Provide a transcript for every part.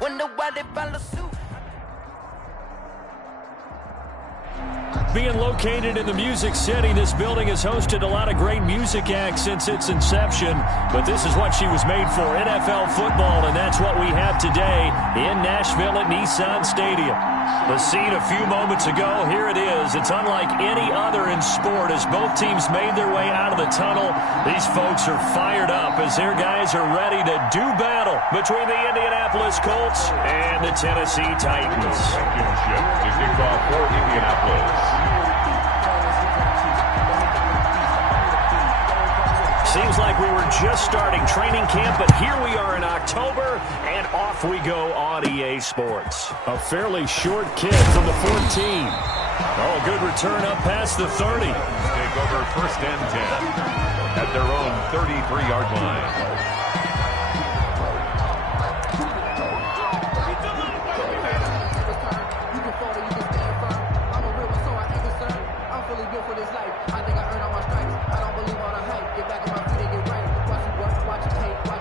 Wonder why they follow suit. Being located in the Music City, this building has hosted a lot of great music acts since its inception. But this is what she was made for, NFL football, and that's what we have today in Nashville at Nissan Stadium. The scene a few moments ago, here it is. It's unlike any other in sport as both teams made their way out of the tunnel. These folks are fired up as their guys are ready to do battle between the Indianapolis Colts and the Tennessee Titans. Championship to kick off for Indianapolis. Seems like we were just starting training camp, but here we are in October, and off we go on EA Sports. A fairly short kick from the 14. Oh, good return up past the 30. Take over 1st and 10 at their own 33-yard line.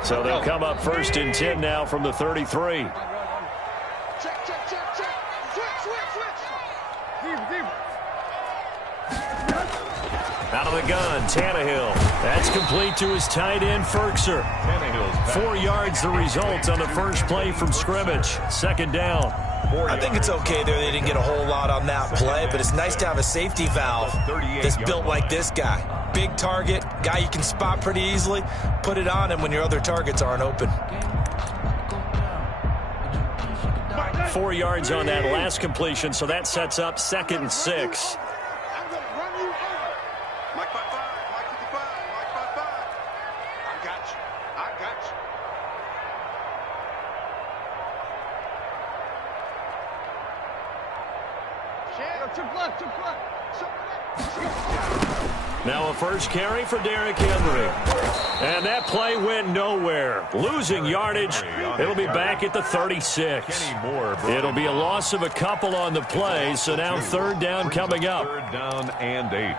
So they'll come up 1st and 10 now from the 33. Out of the gun, Tannehill. That's complete to his tight end, Ferkser. 4 yards the result on the first play from scrimmage. 2nd down. I think it's okay there. They didn't get a whole lot on that play, but it's nice to have a safety valve that's built like this guy. Big target, guy you can spot pretty easily. Put it on him when your other targets aren't open. 4 yards on that last completion, so that sets up 2nd and 6. Now a first carry for Derrick Henry. And that play went nowhere. Losing yardage. It'll be back at the 36. It'll be a loss of a couple on the play, so now 3rd down coming up. 3rd down and 8.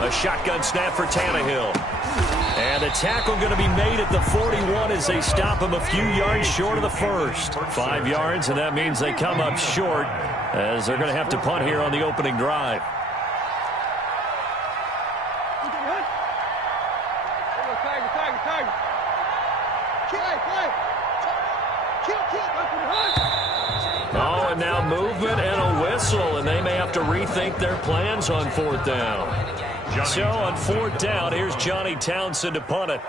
A shotgun snap for Tannehill. And a tackle going to be made at the 41 as they stop him a few yards short of the first. 5 yards, and that means they come up short as they're going to have to punt here on the opening drive. Oh, and now movement and a whistle, and they may have to rethink their plans on 4th down. So on 4th down, here's Johnny Townsend to punt it.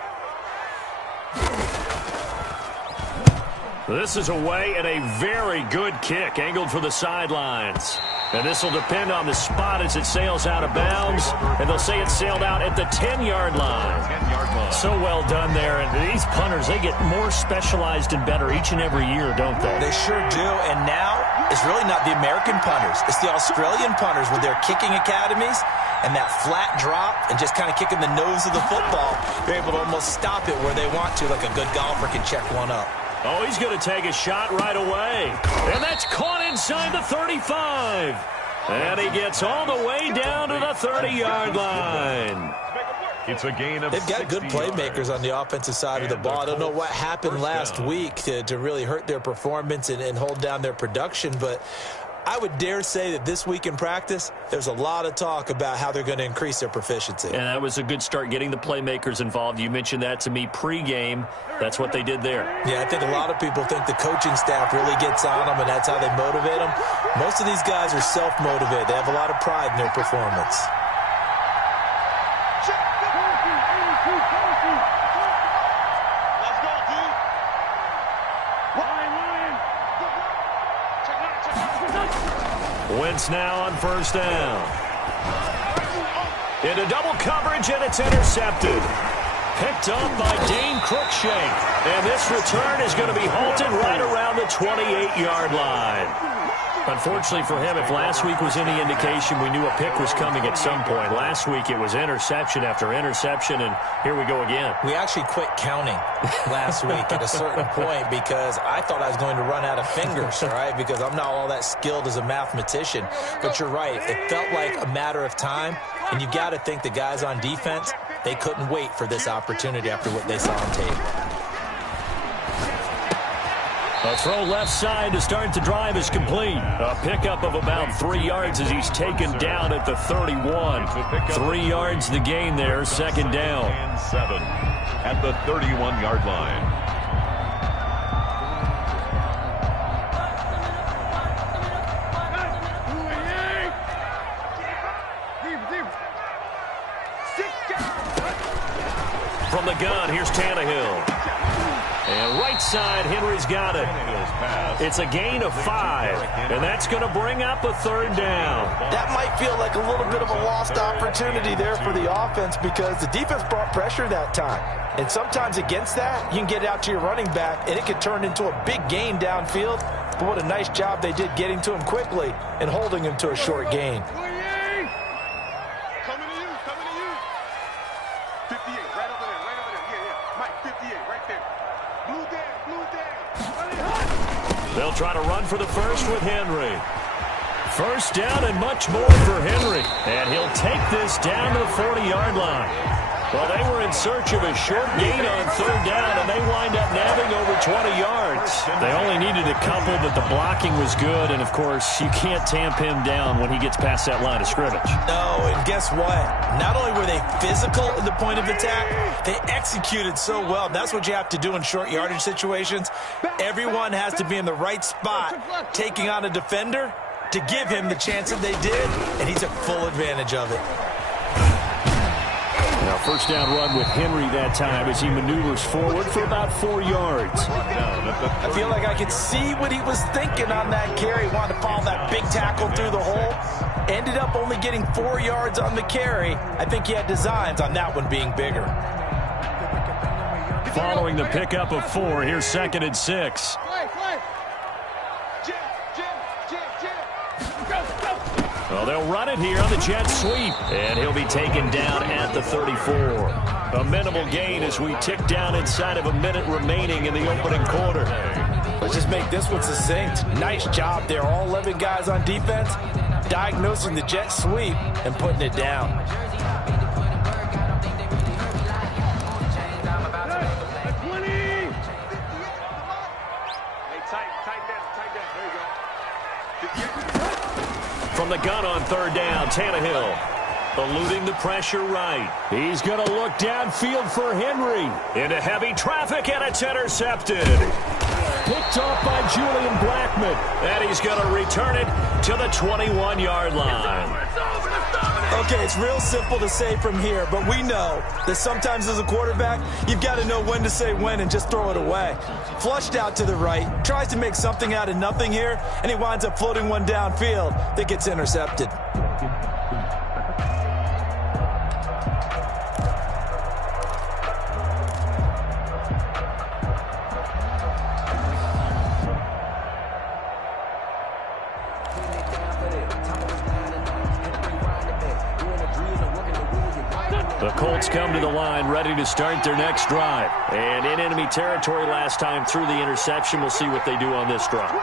This is away and a very good kick, angled for the sidelines. And this will depend on the spot as it sails out of bounds. And they'll say it sailed out at the 10-yard line. 10-yard line. So well done there. And these punters, they get more specialized and better each and every year, don't they? They sure do. And now it's really not the American punters. It's the Australian punters with their kicking academies and that flat drop and just kind of kicking the nose of the football. They're able to almost stop it where they want to, like a good golfer can check one up. Oh, he's going to take a shot right away. And that's caught inside the 35. And he gets all the way down to the 30-yard line. It's a gain of They've got good 60 playmakers yards. on the offensive side of the ball. I don't know what happened last week to really hurt their performance and hold down their production, but I would dare say that this week in practice, there's a lot of talk about how they're going to increase their proficiency. And that was a good start getting the playmakers involved. You mentioned that to me pregame. That's what they did there. Yeah, I think a lot of people think the coaching staff really gets on them, and that's how they motivate them. Most of these guys are self-motivated. They have a lot of pride in their performance. Wentz now on 1st down. Into double coverage, and it's intercepted. Picked up by Dane Cruikshank. And this return is going to be halted right around the 28-yard line. Unfortunately for him, if last week was any indication, we knew a pick was coming at some point. Last week it was interception after interception, and here we go again. We actually quit counting last week at a certain point because I thought I was going to run out of fingers, all right, because I'm not all that skilled as a mathematician. But you're right. It felt like a matter of time, and you got to think the guys on defense, they couldn't wait for this opportunity after what they saw on tape. A throw left side to start the drive is complete. A pickup of about 3 yards as he's taken down at the 31. 3 yards the gain there, second down. And 7 at the 31-yard line. From the gun, here's Tannehill. And right side, Henry's got it. It's a gain of 5, and that's going to bring up a third down. That might feel like a little bit of a lost opportunity there for the offense because the defense brought pressure that time. And sometimes against that, you can get it out to your running back, and it could turn into a big gain downfield. But what a nice job they did getting to him quickly and holding him to a short gain. They'll try to run for the first with Henry. First down and much more for Henry. And he'll take this down to the 40-yard line. Well, they were in search of a short gain on third down, and they wind up nabbing over 20 yards. They only needed a couple, but the blocking was good. And, of course, you can't tamp him down when he gets past that line of scrimmage. No, and guess what? Not only were they physical at the point of attack, they executed so well. That's what you have to do in short yardage situations. Everyone has to be in the right spot, taking on a defender to give him the chance that they did, and he took full advantage of it. Now, first down run with Henry that time as he maneuvers forward for about 4 yards. I feel like I could see what he was thinking on that carry. Wanted to follow that big tackle through the hole. Ended up only getting 4 yards on the carry. I think he had designs on that one being bigger. Following the pickup of 4, here's 2nd and 6. Well, they'll run it here on the jet sweep, and he'll be taken down at the 34. A minimal gain as we tick down inside of a minute remaining in the opening quarter. Let's just make this one succinct. Nice job there. All 11 guys on defense diagnosing the jet sweep and putting it down. From the gun on third down, Tannehill eluding the pressure right. He's going to look downfield for Henry. Into heavy traffic, and it's intercepted. Picked off by Julian Blackmon. And he's going to return it to the 21-yard line. Okay, it's real simple to say from here, but we know that sometimes as a quarterback, you've got to know when to say when and just throw it away. Flushed out to the right, tries to make something out of nothing here, and he winds up floating one downfield that gets intercepted. The Colts come to the line ready to start their next drive. And in enemy territory last time through the interception. We'll see what they do on this drive.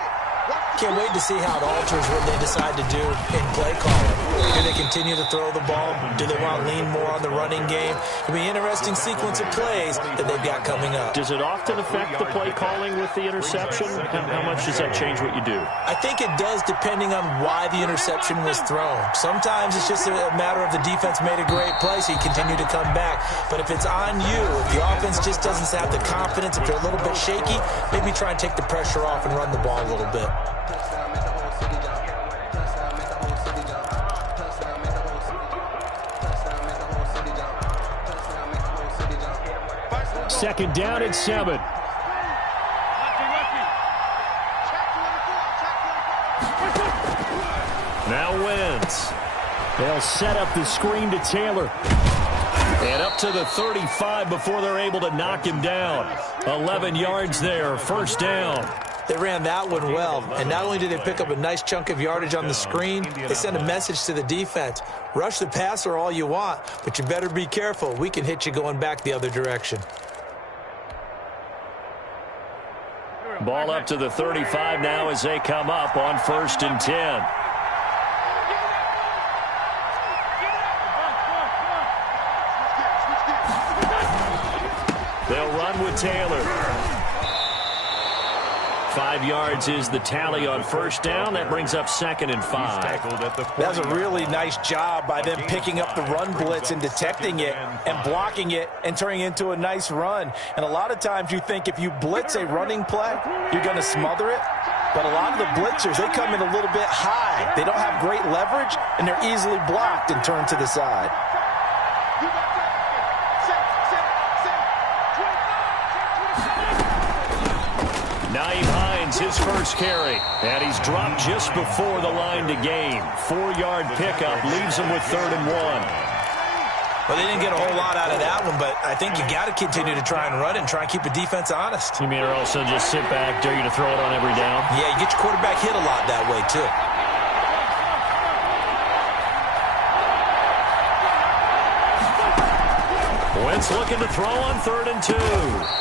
Can't wait to see how it alters what they decide to do in play calling. Do they continue to throw the ball? Do they want to lean more on the running game? It'll be an interesting sequence of plays that they've got coming up. Does it often affect the play calling with the interception? How much does that change what you do? I think it does depending on why the interception was thrown. Sometimes it's just a matter of the defense made a great play, so you continue to come back. But if it's on you, if the offense just doesn't have the confidence, if they're a little bit shaky, maybe try and take the pressure off and run the ball a little bit. Second down and 7. Now Wentz. They'll set up the screen to Taylor. And up to the 35 before they're able to knock him down. 11 yards there, first down. They ran that one well, and not only did they pick up a nice chunk of yardage on the screen, they sent a message to the defense. Rush the passer all you want, but you better be careful. We can hit you going back the other direction. Ball up to the 35 now as they come up on 1st and 10. They'll run with Taylor. 5 yards is the tally on 1st down. That brings up 2nd and 5. That was a really nice job by them picking up the run blitz and detecting it and blocking it and turning it into a nice run. And a lot of times you think if you blitz a running play, you're going to smother it. But a lot of the blitzers, they come in a little bit high. They don't have great leverage, and they're easily blocked and turned to the side. His first carry, and he's dropped just before the line to gain. 4-yard pickup leaves him with 3rd and 1. Well, they didn't get a whole lot out of that one, but I think you got to continue to try and run it and try and keep the defense honest. You mean or also just sit back, dare you to throw it on every down? Yeah, you get your quarterback hit a lot that way, too. Wentz looking to throw on 3rd and 2.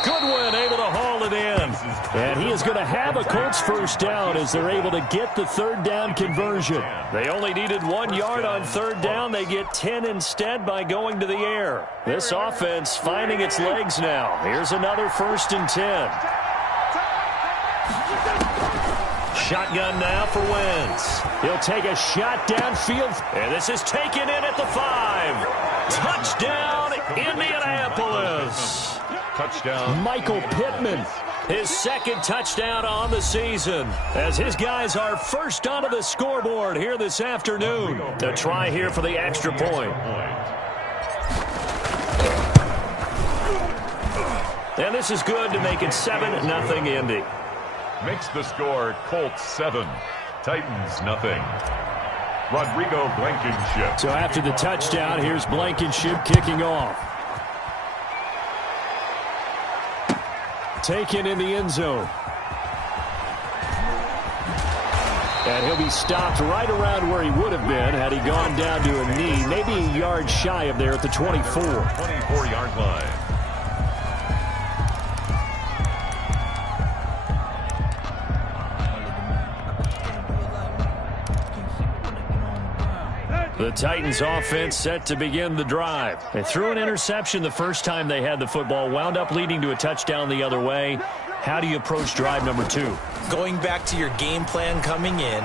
Goodwin able to haul it in. And he is going to have a Colts first down as they're able to get the 3rd down conversion. They only needed 1 yard on 3rd down. They get 10 instead by going to the air. This offense finding its legs now. Here's another 1st and 10. Shotgun now for Wentz. He'll take a shot downfield. And this is taken in at the 5. Touchdown, Indianapolis. Touchdown. Michael Pittman, his 2nd touchdown on the season, as his guys are first onto the scoreboard here this afternoon. The try here for the extra point. And this is good to make it 7-0 Indy. Makes the score Colts 7, Titans nothing. Rodrigo Blankenship. So after the touchdown, here's Blankenship kicking off. Taken in the end zone. And he'll be stopped right around where he would have been had he gone down to a knee, maybe a yard shy of there at the 24. 24-yard line. The Titans offense set to begin the drive. They threw an interception the first time they had the football, wound up leading to a touchdown the other way. How do you approach drive number 2? Going back to your game plan coming in,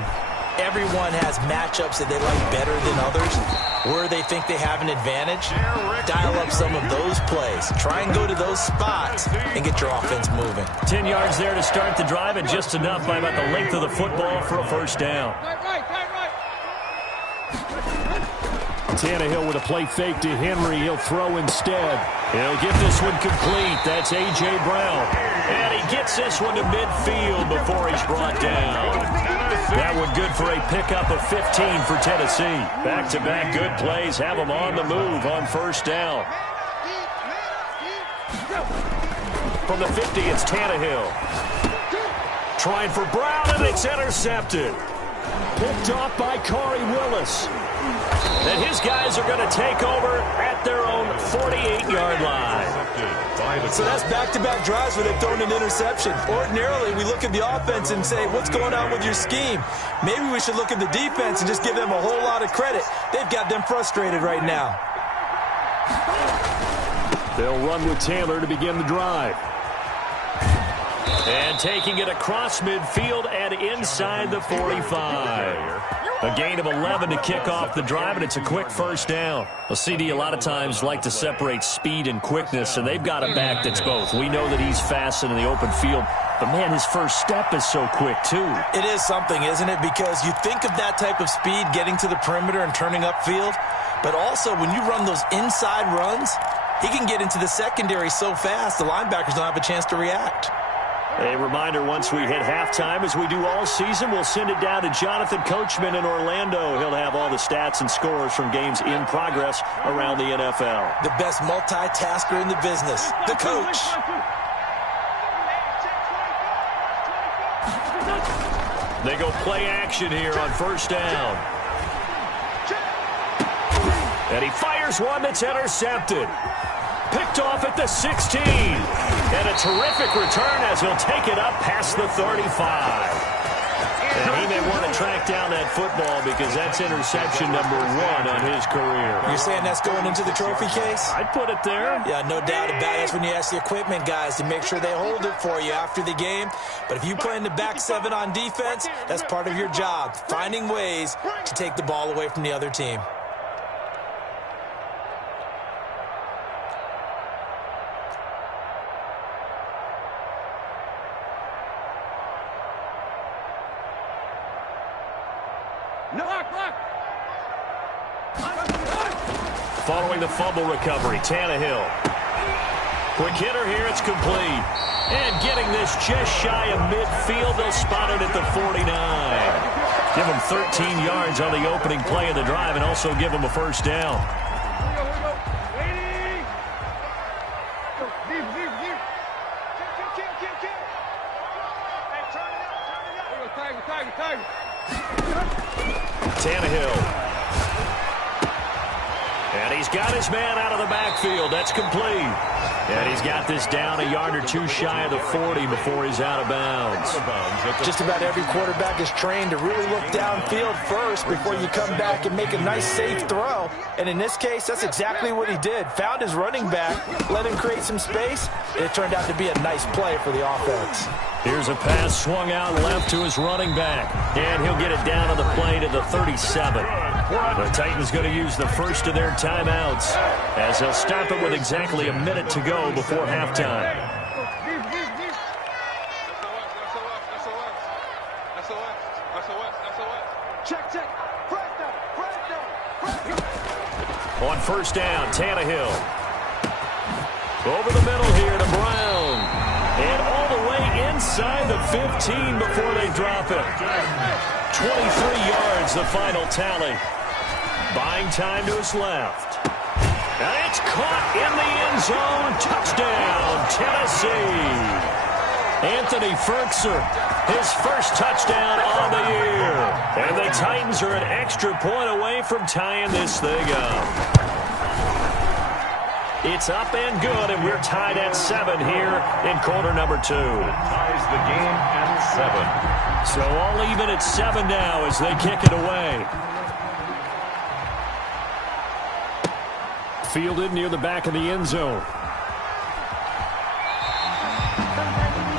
everyone has matchups that they like better than others. Where they think they have an advantage, dial up some of those plays. Try and go to those spots and get your offense moving. 10 yards there to start the drive, and just enough by about the length of the football for a first down. Tannehill with a play fake to Henry. He'll throw instead. He'll get this one complete. That's A.J. Brown. And he gets this one to midfield before he's brought down. That one good for a pickup of 15 for Tennessee. Back-to-back good plays have them on the move on first down. From the 50, it's Tannehill. Trying for Brown, and it's intercepted. Picked off by Corey Willis. And his guys are going to take over at their own 48-yard line. So that's back-to-back drives where they've thrown an interception. Ordinarily, we look at the offense and say, what's going on with your scheme? Maybe we should look at the defense and just give them a whole lot of credit. They've got them frustrated right now. They'll run with Taylor to begin the drive. And taking it across midfield and inside the 45. A gain of 11 to kick off the drive, and it's a quick first down. Well, CD a lot of times like to separate speed and quickness, and they've got a back that's both. We know that he's fast in the open field, but, man, his first step is so quick, too. It is something, isn't it? Because you think of that type of speed getting to the perimeter and turning upfield, but also when you run those inside runs, he can get into the secondary so fast the linebackers don't have a chance to react. A reminder, once we hit halftime, as we do all season, we'll send it down to Jonathan Coachman in Orlando. He'll have all the stats and scores from games in progress around the NFL. The best multitasker in the business, the coach. They go play action here on first down. And he fires one that's intercepted. Picked off at the 16. And a terrific return as he'll take it up past the 35. And he may want to track down that football because that's interception number 1 on his career. You're saying that's going into the trophy case? I'd put it there. Yeah, no doubt about it. That's when you ask the equipment guys to make sure they hold it for you after the game. But if you play in the back 7 on defense, that's part of your job, finding ways to take the ball away from the other team. Following the fumble recovery, Tannehill. Quick hitter here, it's complete. And getting this just shy of midfield, they'll spot it at the 49. Give them 13 yards on the opening play of the drive and also give them a first down. Tannehill. And he's got his man out of the backfield. That's complete. And he's got this down a yard or 2 shy of the 40 before he's out of bounds. Just about every quarterback is trained to really look downfield first before you come back and make a nice, safe throw. And in this case, that's exactly what he did. Found his running back, let him create some space, and it turned out to be a nice play for the offense. Here's a pass swung out left to his running back. And he'll get it down on the play to the 37. The Titans going to use the first of their timeouts as they'll stop it with exactly a minute to go before halftime. On first down, Tannehill. Over the middle here to Brown. And all the way inside the 15 before they drop it. 23 yards, the final tally. Buying time to his left. And it's caught in the end zone. Touchdown, Tennessee. Anthony Ferkser, his first touchdown on the year. And the Titans are an extra point away from tying this thing up. It's up and good, and we're tied at 7 here in quarter number 2. Ties the game at 7. So all even at 7 now as they kick it away. Fielded near the back of the end zone.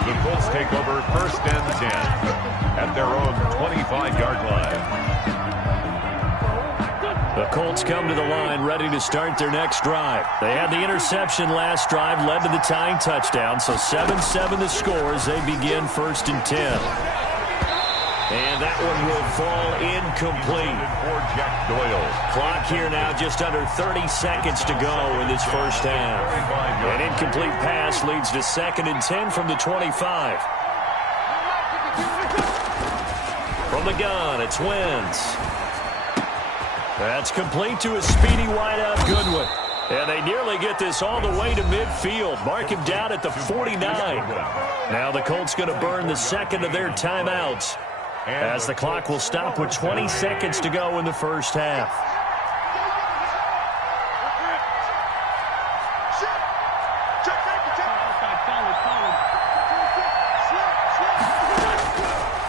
The Colts take over first and 10 at their own 25-yard line. The Colts come to the line ready to start their next drive. They had the interception last drive, led to the tying touchdown. So 7-7 the score as they begin first and 10. And that one will fall incomplete. For Jack Doyle. Clock here now just under 30 seconds to go in this first half. An incomplete pass leads to 2nd and 10 from the 25. From the gun, it's Wentz. That's complete to a speedy wideout Goodwin. And they nearly get this all the way to midfield. Mark him down at the 49. Now the Colts going to burn the second of their timeouts as the clock will stop with 20 seconds to go in the first half.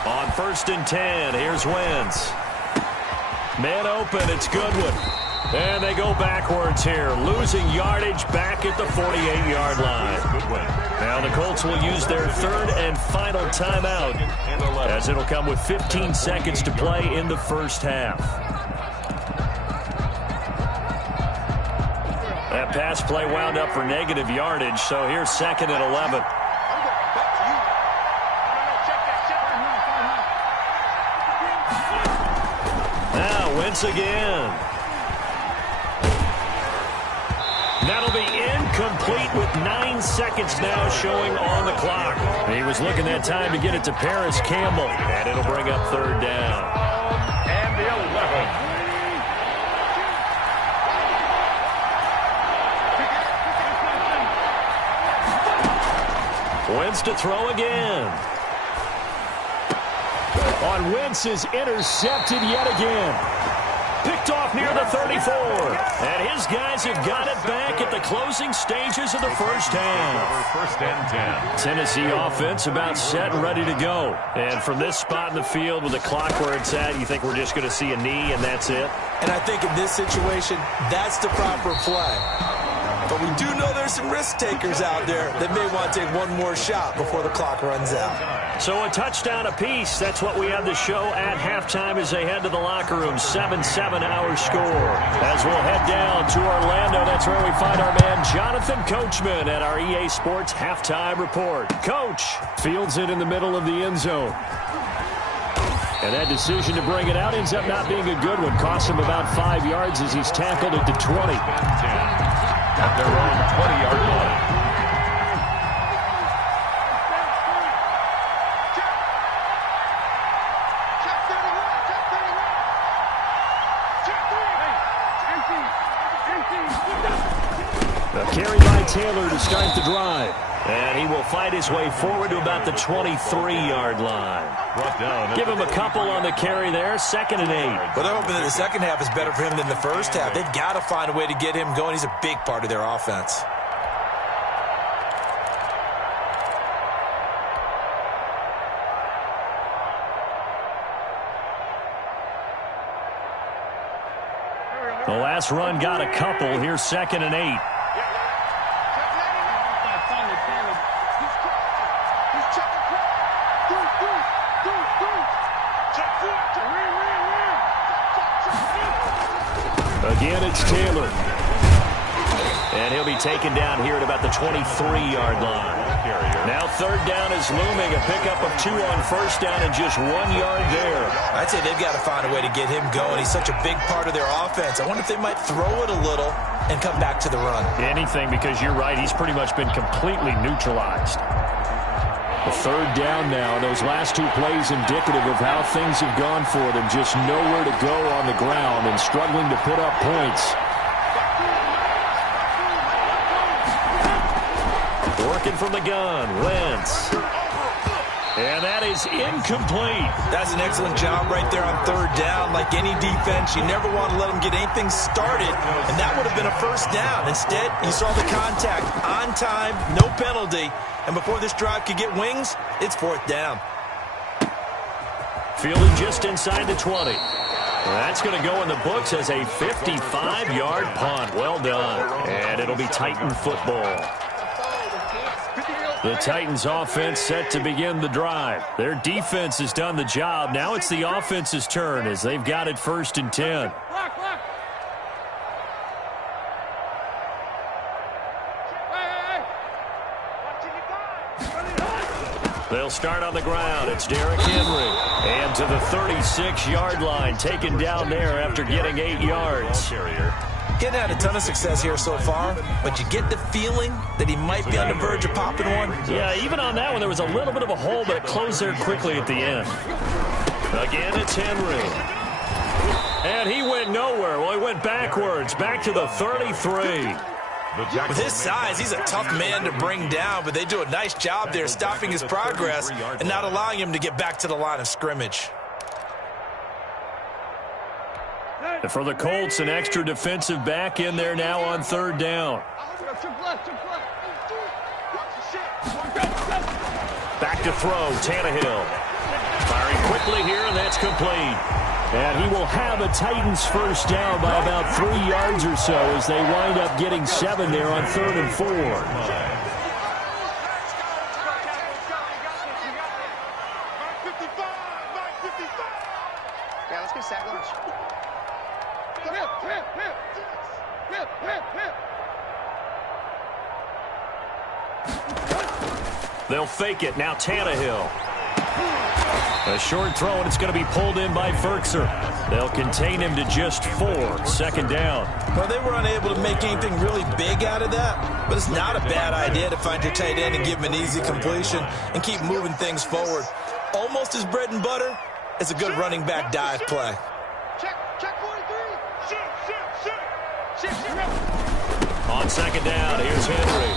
On first and 10, here's Wentz. Man open, it's Goodwin. And they go backwards here, losing yardage back at the 48-yard line. Now the Colts will use their third and final timeout as it'll come with 15 seconds to play in the first half. That pass play wound up for negative yardage, so here's 2nd and 11. Now Wentz again. That'll be incomplete with 9 seconds now showing on the clock. He was looking that time to get it to Paris Campbell, and it'll bring up 3rd down. And the 11. Wentz to throw again. On Wentz is intercepted yet again. Picked off near the 34. And his guys have got it back at the closing stages of the first half. First and 10. Tennessee offense about set and ready to go. And from this spot in the field with the clock where it's at, you think we're just going to see a knee and that's it? And I think in this situation, that's the proper play. But we do know there's some risk takers out there that may want to take one more shot before the clock runs out. So a touchdown apiece. That's what we have the show at halftime as they head to the locker room. 7-7 our score. As we'll head down to Orlando, that's where we find our man Jonathan Coachman at our EA Sports Halftime Report. Coach fields it in the middle of the end zone. And that decision to bring it out ends up not being a good one. Costs him about 5 yards as he's tackled it to 20. At their own 20-yard line. A carry by Taylor to start the drive. And he will fight his way forward to about the 23-yard line. Give him a couple on the carry there. 2nd and 8. But I'm hoping that the second half is better for him than the first half. They've got to find a way to get him going. He's a big part of their offense. The last run got a couple. Here's 2nd and 8. Again, it's Taylor. And he'll be taken down here at about the 23-yard line. Now 3rd down is looming. A pickup of 2 on 1st down and just 1 yard there. I'd say they've got to find a way to get him going. He's such a big part of their offense. I wonder if they might throw it a little and come back to the run. Anything, because you're right. He's pretty much been completely neutralized. The 3rd down now. Those last 2 plays indicative of how things have gone for them. Just nowhere to go on the ground and struggling to put up points. Working from the gun. Wentz. And that is incomplete. That's an excellent job right there on 3rd down. Like any defense, you never want to let them get anything started, and that would have been a 1st down. Instead, you saw the contact on time, no penalty, and before this drive could get wings, it's 4th down. Fielding just inside the 20. That's going to go in the books as a 55-yard punt. Well done. And it'll be Titan football. The Titans offense set to begin the drive. Their defense has done the job. Now it's the offense's turn as they've got it 1st and 10. They'll start on the ground. It's Derrick Henry. And to the 36-yard line, taken down there after getting 8 yards. Getting had a ton of success here so far, but you get the feeling that he might be on the verge of popping one. Yeah, even on that one, there was a little bit of a hole, but it closed there quickly at the end. Again, it's Henry. And he went nowhere. Well, he went backwards, back to the 33. With his size, he's a tough man to bring down, but they do a nice job there stopping his progress and not allowing him to get back to the line of scrimmage. And for the Colts, an extra defensive back in there now on 3rd down. Back to throw, Tannehill. Firing quickly here, and that's complete. And he will have a Titans 1st down by about 3 yards or so as they wind up getting 7 there on 3rd and 4. Yeah, let's get sack lunch. They'll fake it. Now Tannehill. A short throw, and it's going to be pulled in by Ferkser. They'll contain him to just 4. 2nd down. Well, they were unable to make anything really big out of that, but it's not a bad idea to find your tight end and give him an easy completion and keep moving things forward. Almost as bread and butter as a good running back dive play. Check 43. On 2nd down, here's Henry.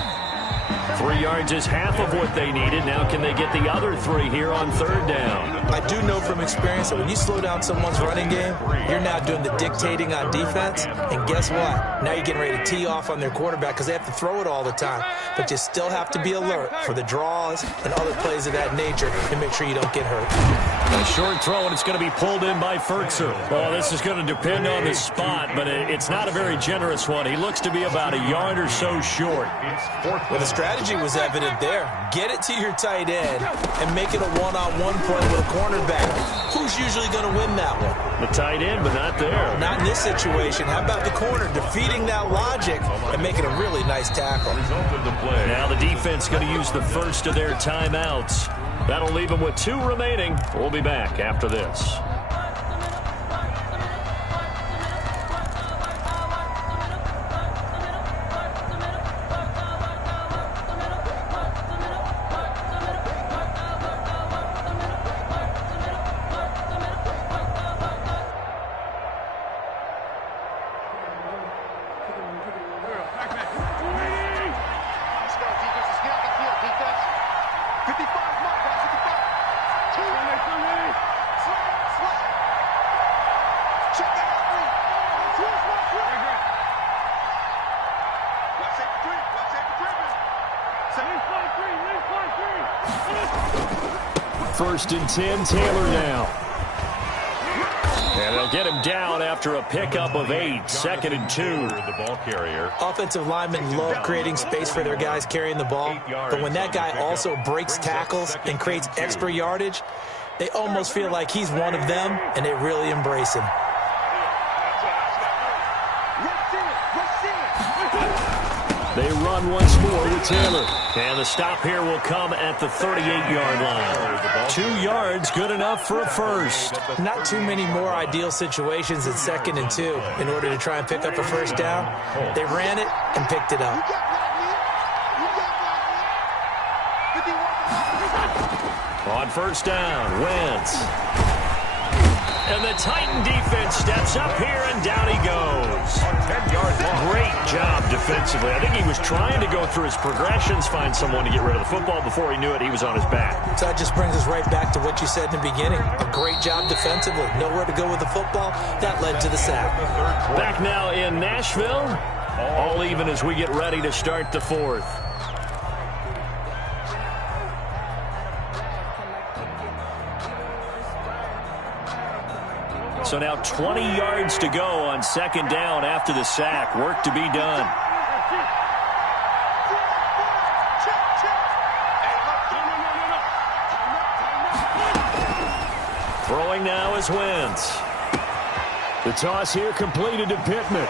3 yards is half of what they needed. Now can they get the other 3 here on 3rd down? I do know from experience that when you slow down someone's running game, you're now doing the dictating on defense. And guess what? Now you're getting ready to tee off on their quarterback because they have to throw it all the time. But you still have to be alert for the draws and other plays of that nature to make sure you don't get hurt. A short throw, and it's going to be pulled in by Furtzer. Well, this is going to depend on the spot, but it's not a very generous one. He looks to be about a yard or so short. Well, the strategy was evident there. Get it to your tight end and make it a one-on-one play with a cornerback. Who's usually going to win that one? The tight end, but not there. Not in this situation. How about the corner defeating that logic and making a really nice tackle? Now the defense going to use the first of their timeouts. That'll leave them with 2 remaining. We'll be back after this. First and 10, Taylor now. And they'll get him down after a pickup of 8, 2nd and 2. The ball carrier. Offensive linemen love creating space for their guys carrying the ball, but when that guy also breaks tackles and creates extra yardage, they almost feel like he's one of them, and they really embrace him. They run once more with Taylor. And the stop here will come at the 38-yard line. 2 yards, good enough for a first. Not too many more ideal situations at 2nd and 2 in order to try and pick up a first down. They ran it and picked it up. On first down, Wentz. And the Titan defense steps up here, and down he goes. 10-yard long. Great job defensively. I think he was trying to go through his progressions, find someone to get rid of the football. Before he knew it, he was on his back. So that just brings us right back to what you said in the beginning. A great job defensively. Nowhere to go with the football. That led to the sack. Back now in Nashville. All even as we get ready to start the 4th. So now 20 yards to go on 2nd down after the sack. Work to be done. Throwing now is Wentz. The toss here completed to Pittman.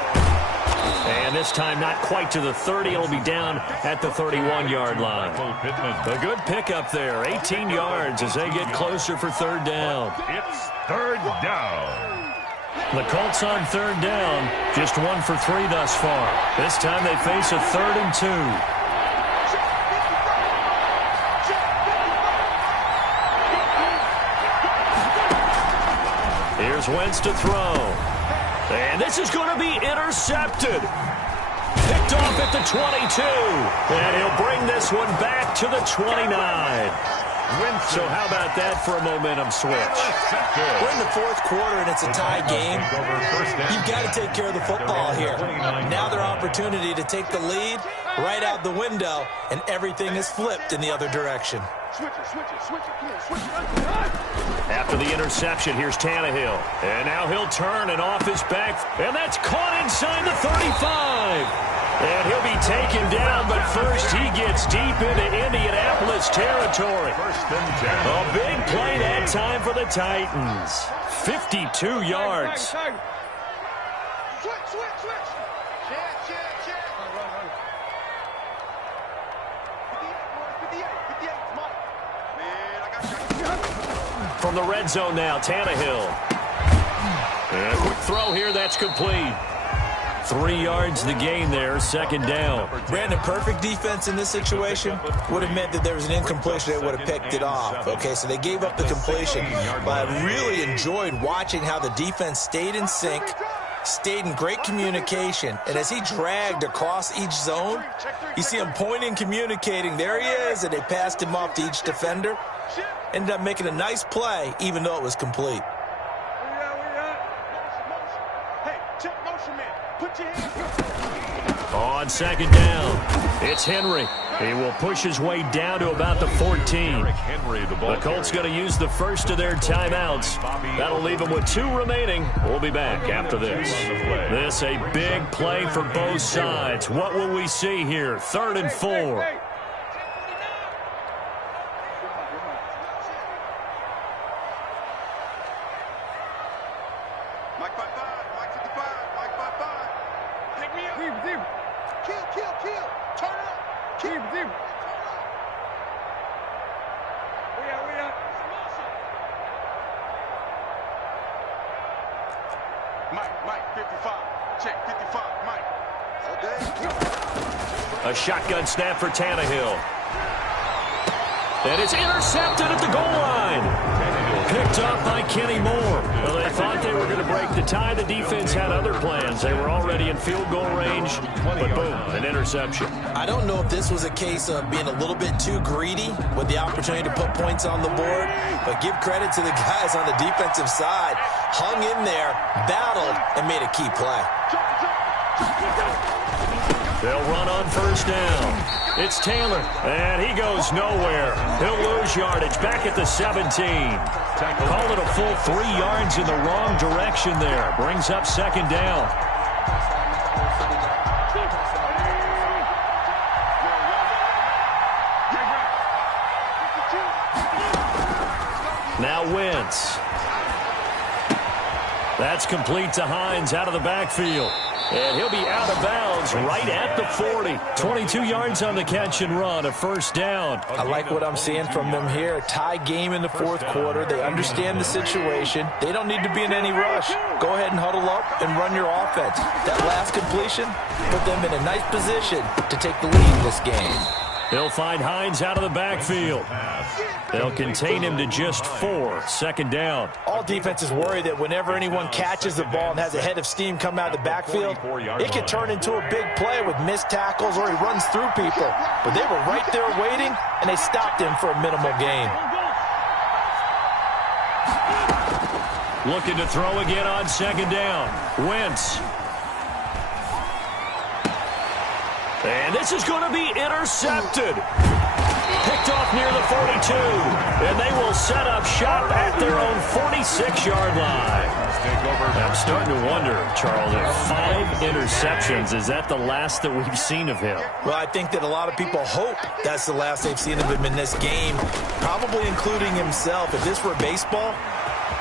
And this time not quite to the 30. It'll be down at the 31-yard line. A good pickup there. 18 yards as they get closer for 3rd down. It's 3rd down. The Colts on 3rd down. Just 1 for 3 thus far. This time they face a 3rd and 2. Here's Wentz to throw. And this is going to be intercepted. Picked off at the 22. And he'll bring this one back to the 29. So how about that for a momentum switch? We're in the 4th quarter, and it's a tie game. You've got to take care of the football here. Now their opportunity to take the lead right out the window, and everything is flipped in the other direction. After the interception, here's Tannehill. And now he'll turn and off his back. And that's caught inside the 35. And he'll be taken down, but first he gets deep into Indianapolis territory. A big play that time for the Titans. 52 yards. From the red zone now, Tannehill. And a quick throw here, that's complete. 3 yards the gain there, 2nd down. Brandon, perfect defense in this situation would have meant that there was an incompletion that would have picked it off. Okay, so they gave up the completion, but I really enjoyed watching how the defense stayed in sync, stayed in great communication. And as he dragged across each zone, you see him pointing, communicating. There he is, and they passed him off to each defender. Ended up making a nice play, even though it was complete. Hey, check motion, man. Put your hands up. On second down, it's Henry. He will push his way down to about the 14. The Colts going to use the first of their timeouts. That'll leave them with 2 remaining. We'll be back after this. This a big play for both sides. What will we see here? 3rd and 4. Mike 5-5, Mike 55, Mike 5-5. Pick me up. Kill. Turn it up. Kill. We out. Mike 55. Check 55, Mike. Okay. A shotgun snap for Tannehill. And it's intercepted at the goal line. Picked up by Kenny Moore. Well, they thought they were going to break the tie. The defense had other plans. They were already in field goal range, but boom, an interception. I don't know if this was a case of being a little bit too greedy with the opportunity to put points on the board, but give credit to the guys on the defensive side. Hung in there, battled, and made a key play. They'll run on first down. It's Taylor, and he goes nowhere. He'll lose yardage back at the 17. Call it a full 3 yards in the wrong direction there. Brings up second down. Now Wentz. That's complete to Hines out of the backfield. And he'll be out of bounds right at the 40. 22 yards on the catch and run, a first down. I like what I'm seeing from them here. Tie game in the 4th quarter. They understand the situation. They don't need to be in any rush. Go ahead and huddle up and run your offense. That last completion put them in a nice position to take the lead in this game. They'll find Hines out of the backfield. They'll contain him to just 4. Second down. All defenses worry that whenever anyone catches the ball and has a head of steam come out of the backfield, it could turn into a big play with missed tackles or he runs through people. But they were right there waiting, and they stopped him for a minimal gain. Looking to throw again on second down. Wentz. And this is going to be intercepted. Picked off near the 42. And they will set up shop at their own 46-yard line. I'm starting to wonder, Charles, if 5 interceptions, is that the last that we've seen of him? Well, I think that a lot of people hope that's the last they've seen of him in this game, probably including himself. If this were baseball,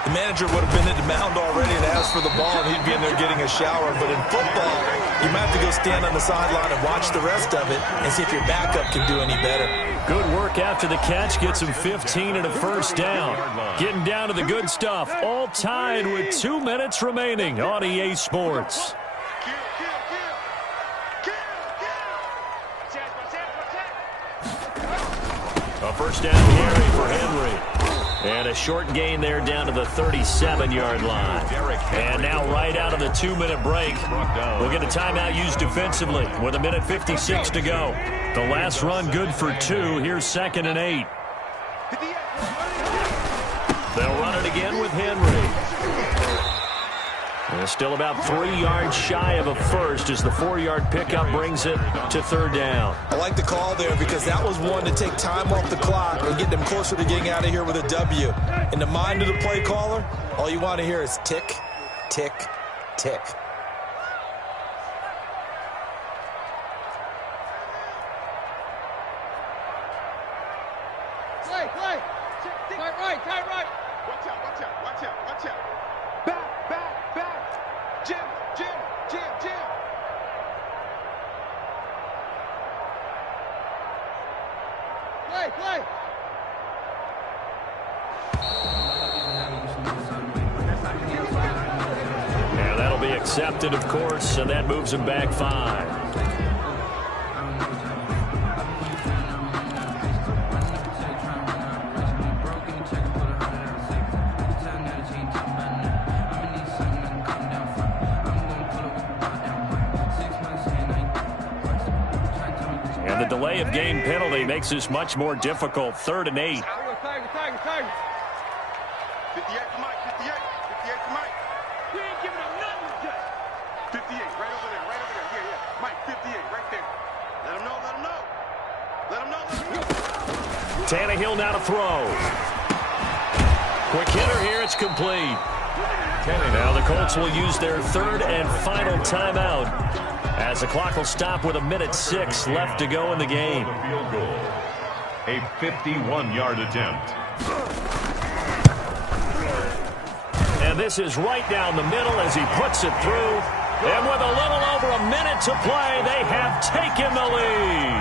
the manager would have been at the mound already and asked for the ball, and he'd be in there getting a shower. But in football, you might have to go stand on the sideline and watch the rest of it and see if your backup can do any better. Good work after the catch. Gets him 15 and a first down. Getting down to the good stuff. All tied with 2 minutes remaining on EA Sports. A first down carry for Henry. And a short gain there down to the 37-yard line. And now right out of the 2-minute break, we'll get a timeout used defensively with 1:56 to go. The last run good for 2. Here's 2nd and 8. They'll run it again with Henry. And still about 3 yards shy of a first as the 4-yard pickup brings it to 3rd down. I like the call there because that was one to take time off the clock and get them closer to getting out of here with a W. In the mind of the play caller, all you want to hear is tick, tick, tick. Play. Tight right. Watch out. Back. Jim. Play. And that'll be accepted, of course, and that moves him back 5. delay of game penalty makes this much more difficult. 3rd and 8. 58 for Mike, 58 for Mike. We ain't giving up nothing, Judge. 58, right over there, yeah. Mike, 58, right there. Let him know. Tannehill now to throw. Quick hitter here, it's complete. Now the Colts will use their 3rd and final timeout as the clock will stop with 1:06 left to go in the game. Field goal. A 51-yard attempt. And this is right down the middle as he puts it through. And with a little over a minute to play, they have taken the lead.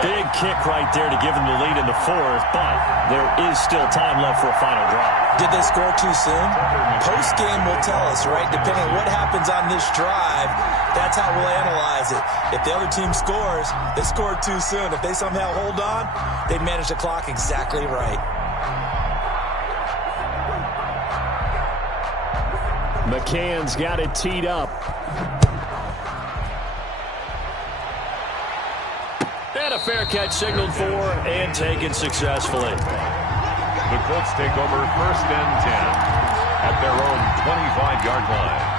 Big kick right there to give them the lead in the 4th, but there is still time left for a final drive. Did they score too soon? Post-game will tell us, right? Depending on what happens on this drive, that's how we'll analyze it. If the other team scores, they scored too soon. If they somehow hold on, they manage the clock exactly right. McCann's got it teed up. And a fair catch signaled for and taken successfully. The Colts take over 1st and 10 at their own 25-yard line.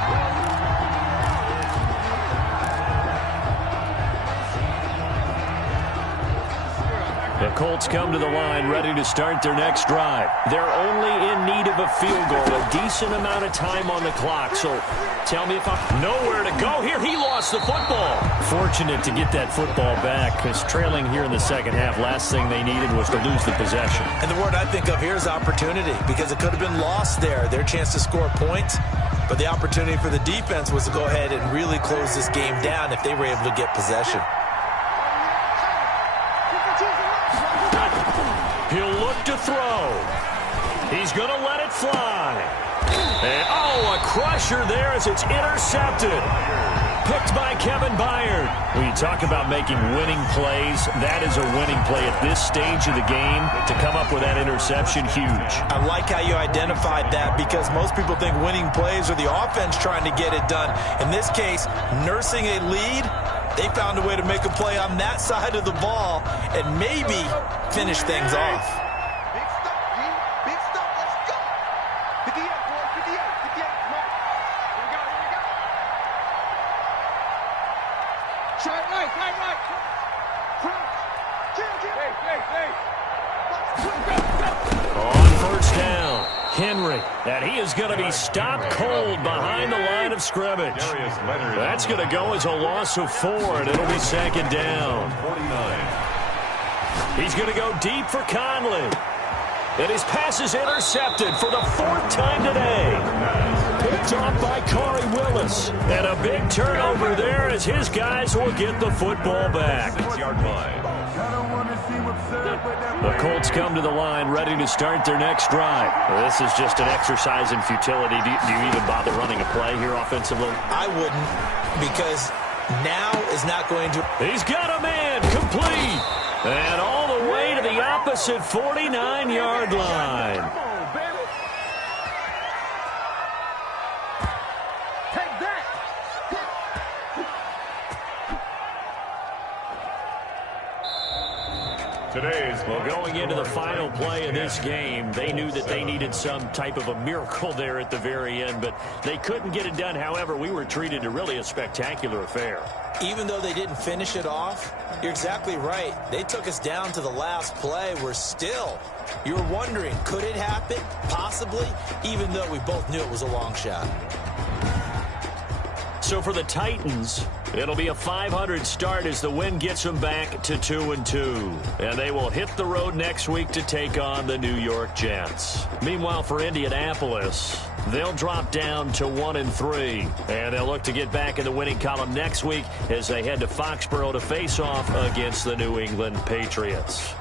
The Colts come to the line ready to start their next drive. They're only in need of a field goal, a decent amount of time on the clock. So tell me if I'm nowhere to go here. He lost the football. Fortunate to get that football back because trailing here in the second half, last thing they needed was to lose the possession. And the word I think of here is opportunity because it could have been lost there. Their chance to score points, but the opportunity for the defense was to go ahead and really close this game down if they were able to get possession. He'll look to throw. He's going to let it fly. And, a crusher there as it's intercepted. Picked by Kevin Byard. When you talk about making winning plays, that is a winning play at this stage of the game. To come up with that interception, huge. I like how you identified that because most people think winning plays are the offense trying to get it done. In this case, nursing a lead, they found a way to make a play on that side of the ball and maybe finish things off. Big stuff, G. Big stuff. Let's go. 58, boys. 58. Come on. Here we go. Try right. On 1st down, Henry. And he is going to be stopped cold behind the line of scrimmage. That's going to go as a loss of 4, and it'll be 2nd down. 49. He's going to go deep for Conley. And his pass is intercepted for the 4th time today. Picked off by Corey Willis. And a big turnover there as his guys will get the football back. 6-yard line. The Colts come to the line ready to start their next drive. This is just an exercise in futility. Do you even bother running a play here offensively? I wouldn't because now is not going to... He's got a man complete. And all the way to the opposite 49-yard line. Take that. Well, going into the final play of this game, they knew that they needed some type of a miracle there at the very end, but they couldn't get it done. However, we were treated to really a spectacular affair. Even though they didn't finish it off, you're exactly right. They took us down to the last play. You were wondering, could it happen? Possibly, even though we both knew it was a long shot. So for the Titans, it'll be a 500 start as the win gets them back to 2-2. And they will hit the road next week to take on the New York Jets. Meanwhile, for Indianapolis, they'll drop down to 1-3. And they'll look to get back in the winning column next week as they head to Foxborough to face off against the New England Patriots.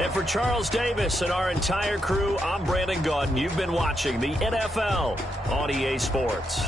And for Charles Davis and our entire crew, I'm Brandon Gaudin. You've been watching the NFL on EA Sports.